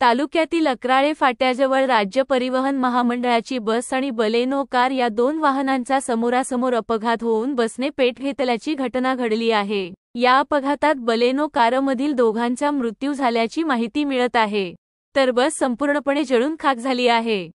तालुक्यातील अक्राळे फाट्याजवळ राज्य परिवहन महामंडळाची बस आणि बलेनो कार या दोन वाहनांचा समोरासमोर अपघात होऊन बसने पेट घेतल्याची घटना घडली आहे। या अपघातात बलेनो कारमधील दोघांचा मृत्यू झाल्याची माहिती मिळत आहे, तर बस संपूर्णपणे जळून खाक झाली आहे।